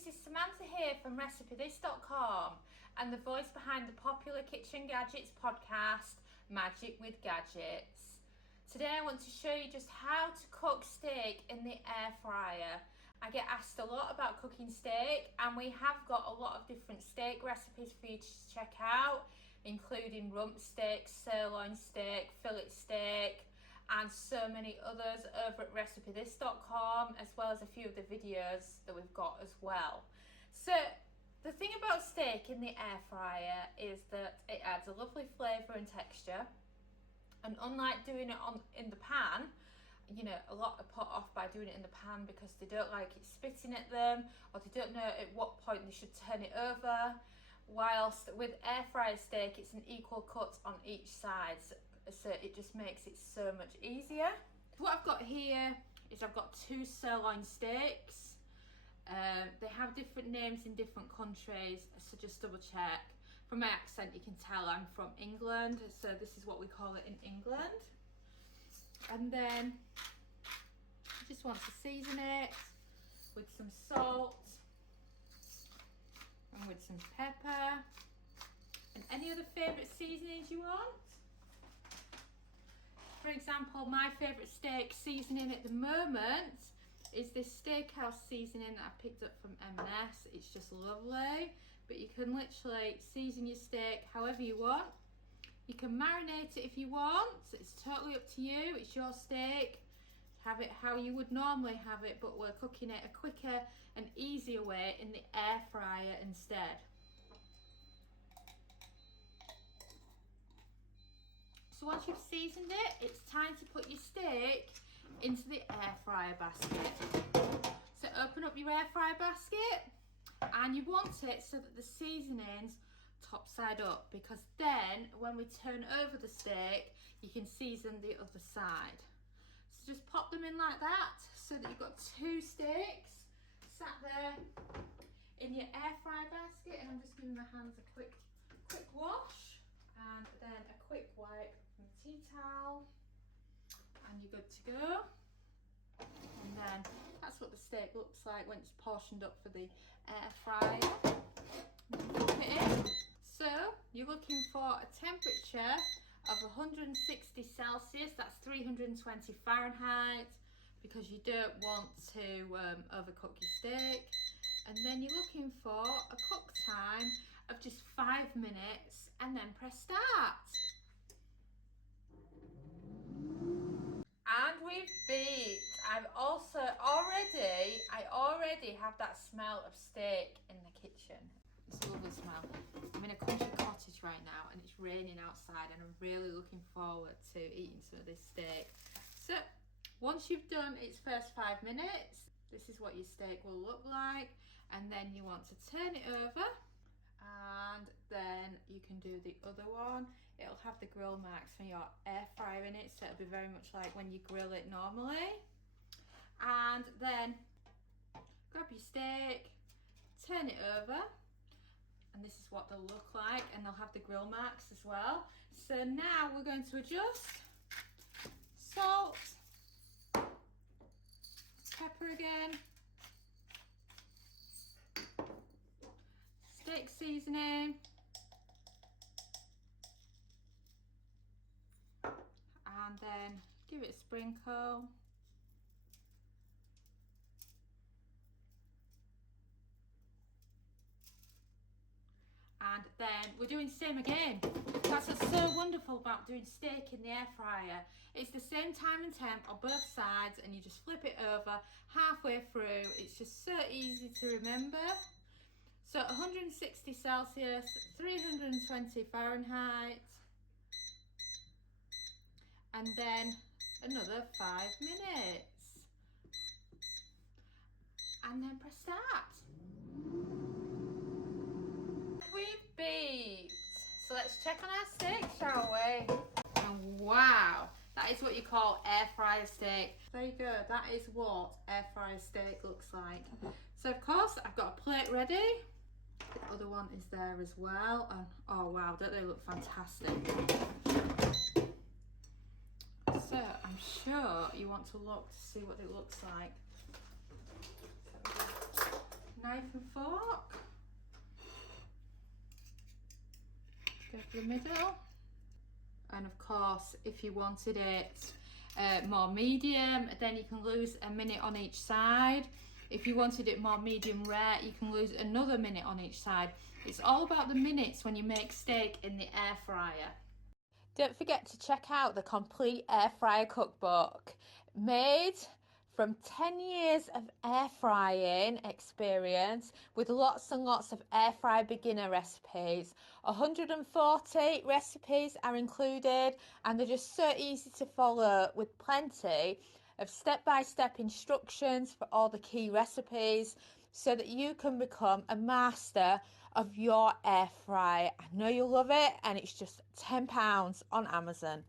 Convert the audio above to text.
this is Samantha here from RecipeThis.com and the voice behind the popular Kitchen Gadgets podcast, Magic with Gadgets. Today I want to show you just how to cook steak in the air fryer. I get asked a lot about cooking steak, and we have got a lot of different steak recipes for you to check out, including rump steak, sirloin steak, fillet steak, and so many others over at RecipeThis.com, as well as a few of the videos that we've got as well. So the thing about steak in the air fryer is that it adds a lovely flavour and texture, and unlike doing it in the pan, you know, a lot are put off by doing it in the pan because they don't like it spitting at them, or they don't know at what point they should turn it over. Whilst with air fryer steak, it's an equal cut on each side, so it just makes it so much easier. What I've got here is I've got two sirloin steaks. They have different names in different countries, so just double check. From my accent you can tell I'm from England, so this is what we call it in England. And then I just want to season it with some salt and with some pepper and any other favourite seasonings you want. For example, my favourite steak seasoning at the moment is this steakhouse seasoning that I picked up from M&S. It's just lovely, but you can literally season your steak however you want. You can marinate it if you want, it's totally up to you, it's your steak. Have it how you would normally have it, but we're cooking it a quicker and easier way in the air fryer instead. So once you've seasoned it, it's time to put your steak into the air fryer basket. So open up your air fryer basket, and you want it so that the seasoning's top side up, because then when we turn over the steak, you can season the other side. So just pop them in like that, so that you've got two steaks sat there in your air fryer basket. And I'm just giving my hands a quick wash, and then a quick wipe from a tea towel, and you're good to go. And then that's what the steak looks like when it's portioned up for the air fryer. And then pop it in. So you're looking for a temperature of 160 Celsius, that's 320 Fahrenheit, because you don't want to overcook your steak. And then you're looking for a cook time of just 5 minutes, and then press start. And we've beeped. I already have that smell of steak in the kitchen. It's a lovely smell. I'm in a country cottage right now, and it's raining outside, and I'm really looking forward to eating some of this steak. So once you've done its first 5 minutes, this is what your steak will look like. And then you want to turn it over, and then you can do the other one. It'll have the grill marks from your air fryer in it, so it'll be very much like when you grill it normally. And then grab your steak, turn it over, and this is what they'll look like, and they'll have the grill marks as well. So now we're going to adjust salt, pepper again, steak seasoning, and then give it a sprinkle. And then we're doing the same again. That's what's so wonderful about doing steak in the air fryer. It's the same time and temp on both sides, and you just flip it over halfway through. It's just so easy to remember. So 160 Celsius, 320 Fahrenheit, and then another 5 minutes. And then press start. We've beeped. So let's check on our steak, shall we? And wow, that is what you call air fryer steak. There you go, that is what air fryer steak looks like. So of course I've got a plate ready. The other one is there as well, and oh wow, don't they look fantastic? So I'm sure you want to look to see what it looks like. Knife knife and fork. Go for the middle. And of course, if you wanted it more medium, then you can lose a minute on each side. If you wanted it more medium rare, you can lose another minute on each side. It's all about the minutes when you make steak in the air fryer. Don't forget to check out the complete air fryer cookbook, made from 10 years of air frying experience with lots and lots of air fry beginner recipes. 140 recipes are included, and they're just so easy to follow, with plenty of step-by-step instructions for all the key recipes, so that you can become a master of your air fryer. I know you'll love it, and it's just £10 on Amazon.